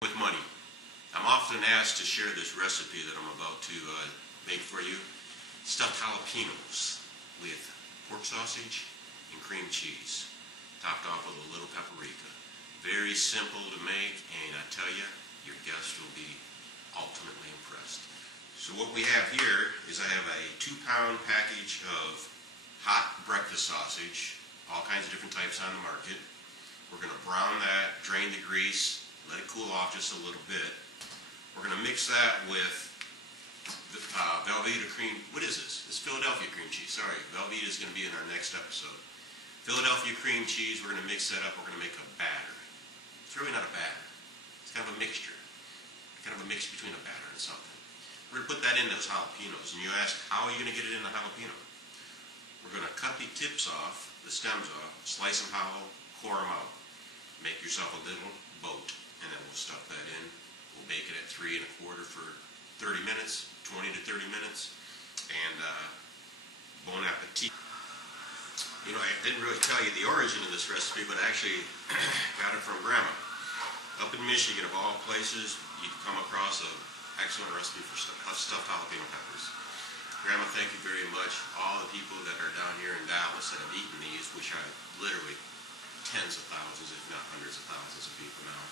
With money. I'm often asked to share this recipe that I'm about to make for you. Stuffed jalapenos with pork sausage and cream cheese, topped off with a little paprika. Very simple to make, and I tell you, your guests will be ultimately impressed. So what we have here is I have a 2-pound package of hot breakfast sausage, all kinds of different types on the market. We're going to brown that, drain the grease, let it cool off just a little bit. We're going to mix that with the Velveeta cream. What is this? It's Philadelphia cream cheese. Sorry, Velveeta is going to be in our next episode. Philadelphia cream cheese. We're going to mix that up. We're going to make a batter. It's really not a batter. It's kind of a mixture. Kind of a mix between a batter and something. We're going to put that in those jalapenos. And you ask, how are you going to get it in the jalapeno? We're going to cut the tips off, the stems off, slice them hollow, core them out. Make yourself a little boat. And then we'll stuff that in. We'll bake it at 3 1/4 for 30 minutes, 20 to 30 minutes, and bon appetit. You know, I didn't really tell you the origin of this recipe, but I actually got it from Grandma. Up in Michigan, of all places, you'd come across an excellent recipe for stuffed jalapeno peppers. Grandma, thank you very much. All the people that are down here in Dallas that have eaten these, which are literally tens of thousands, if not hundreds of thousands of people now.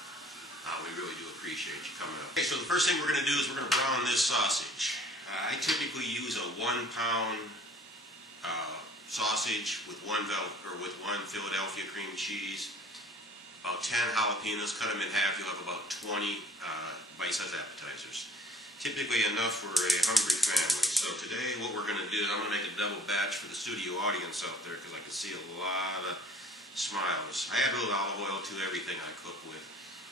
We really do appreciate you coming up. Okay, so the first thing we're going to do is we're going to brown this sausage. I typically use a 1-pound sausage with one Philadelphia cream cheese, about 10 jalapenos. Cut them in half. You'll have about 20 bite-sized appetizers. Typically enough for a hungry family. So today what we're going to do is I'm going to make a double batch for the studio audience out there because I can see a lot of smiles. I add a little olive oil to everything I cook with.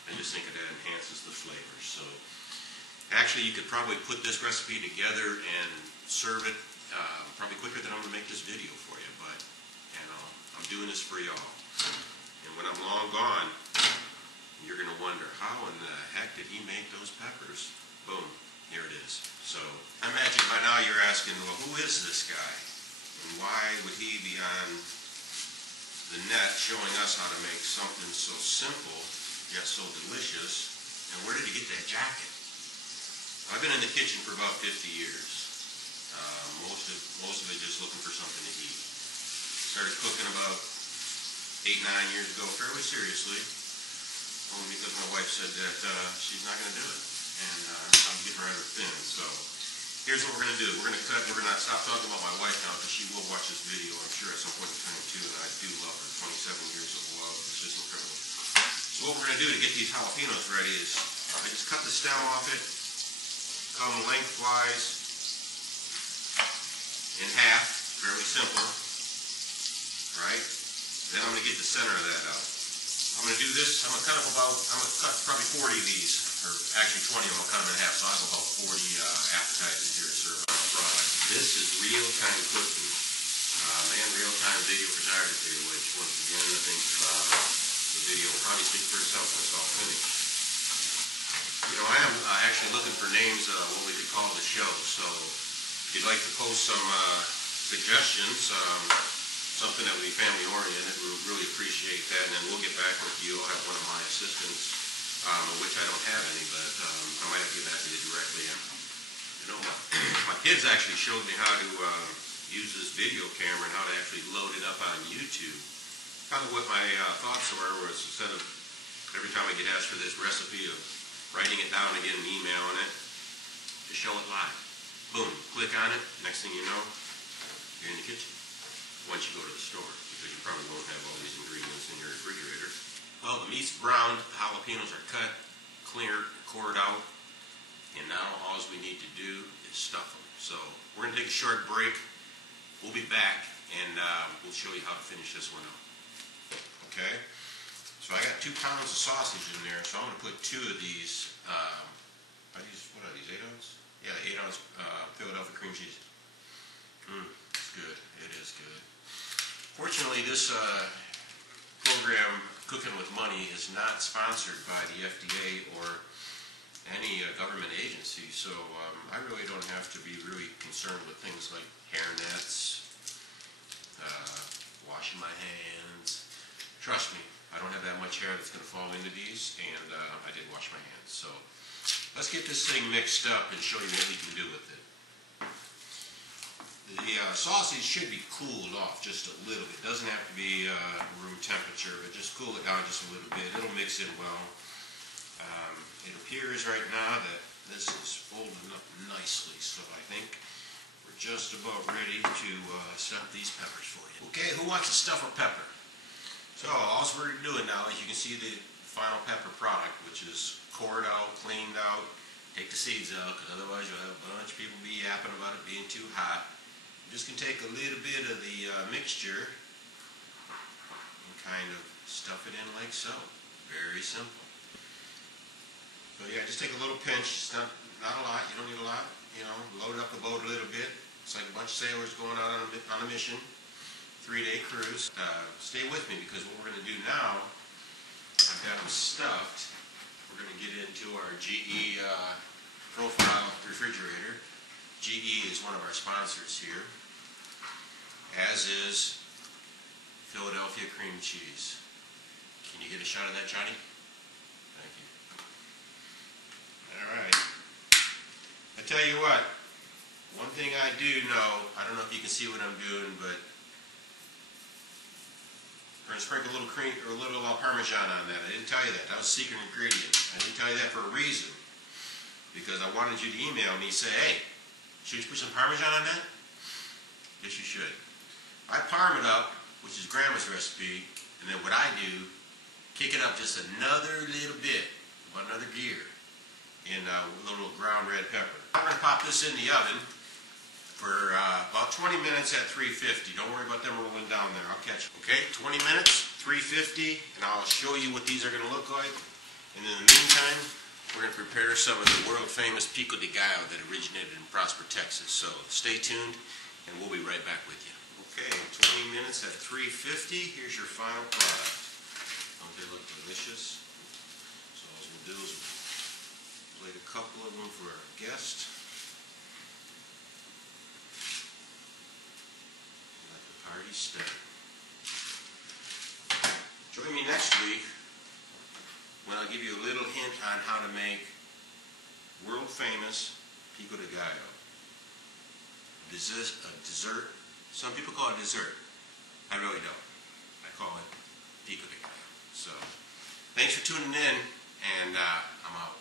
I just think it enhances the flavor. So actually you could probably put this recipe together and serve it probably quicker than I'm going to make this video for you. But I'm doing this for y'all. And when I'm long gone, you're going to wonder, how in the heck did he make those peppers? Boom, here it is. So I imagine by now you're asking, well, who is this guy? And why would he be on the net showing us how to make something so simple yet so delicious? And where did he get that jacket? I've been in the kitchen for about 50 years. Most of it just looking for something to eat. Started cooking about 8, 9 years ago, fairly seriously, only because my wife said that she's not going to do it, and I'm getting rather thin. So here's what we're going to do. We're going to cut. We're going to stop talking about my wife now because she will watch this video, I'm sure, at some point in time too. And I do love her. 27 years of love. It's just incredible. So what we're going to do to get these jalapenos ready is I just cut the stem off it, cut them lengthwise in half, fairly simple, right? Then I'm going to get the center of that out. I'm going to do this, I'm going to cut probably 40 of these, or actually 20 of them. I'll cut them in half, so I have about 40 appetizers here to serve on a broad. This is real-time cooking, and real-time video photography, which once again I think the video will probably speak for itself when it's all finished. You know, I am actually looking for names of what we could call the show, so if you'd like to post some suggestions, something that would be family-oriented, we would really appreciate that, and then we'll get back with you. I'll have one of my assistants, which I don't have any, but I might have to get that to you directly. You know, my kids actually showed me how to use this video camera and how to actually load it up on YouTube. Kind of what my thoughts were was, instead of every time I get asked for this recipe of writing it down and getting an email on it, to show it live. Boom, click on it, next thing you know, you're in the kitchen. Once you go to the store, because you probably won't have all these ingredients in your refrigerator. Well, the meat's browned, jalapenos are cut, cleared, cored out, and now all we need to do is stuff them. So we're going to take a short break. We'll be back, and we'll show you how to finish this one out. Okay? So I got 2 pounds of sausage in there, so I'm going to put 2 of these, what are these, 8 ounce? Yeah, 8 ounce Philadelphia cream cheese. It's good. It is good. Fortunately, this program, Cooking with Money, is not sponsored by the FDA or any government agency, so I really don't have to be really concerned with things like hair nets, washing my hands. Trust me, I don't have that much hair that's going to fall into these, and I did wash my hands. So let's get this thing mixed up and show you what we can do with it. The sausage should be cooled off just a little bit. It doesn't have to be room temperature, but just cool it down just a little bit. It'll mix in well. It appears right now that this is folding up nicely, so I think we're just about ready to stuff these peppers for you. Okay, who wants to stuff a pepper? So all we're doing now is you can see the final pepper product, which is cored out, cleaned out. Take the seeds out, because otherwise you'll have a bunch of people be yapping about it being too hot. I'm just going to take a little bit of the mixture and kind of stuff it in like so. Very simple. So yeah, just take a little pinch. It's not a lot. You don't need a lot. You know, load up the boat a little bit. It's like a bunch of sailors going out on a mission. 3-day cruise. Stay with me, because what we're going to do now, I've got them stuffed. We're going to get into our GE profile refrigerator. GE is one of our sponsors here, as is Philadelphia cream cheese. Can you get a shot of that, Johnny? Thank you. All right. I tell you what, one thing I do know, I don't know if you can see what I'm doing, but we're going to sprinkle a little cream or a little Parmesan on that. I didn't tell you that. That was a secret ingredient. I didn't tell you that for a reason, because I wanted you to email me and say, hey, should you put some Parmesan on that? Yes, you should. I parm it up, which is Grandma's recipe, and then what I do, kick it up just another little bit, about another gear, in a little ground red pepper. I'm going to pop this in the oven for about 20 minutes at 350. Don't worry about them rolling down there. I'll catch you. Okay, 20 minutes, 350, and I'll show you what these are going to look like. And in the meantime, we're going to prepare some of the world-famous pico de gallo that originated in Prosper, Texas. So stay tuned, and we'll be right back with you. Okay, 20 minutes at 350. Here's your final product. Don't they look delicious? So all we'll do is plate a couple of them for our guest. Let the party start. Join me next week when I'll give you a little hint on how to make world-famous pico de gallo. A dessert. Some people call it dessert. I really don't. I call it pico de gallo. So, thanks for tuning in, and I'm out.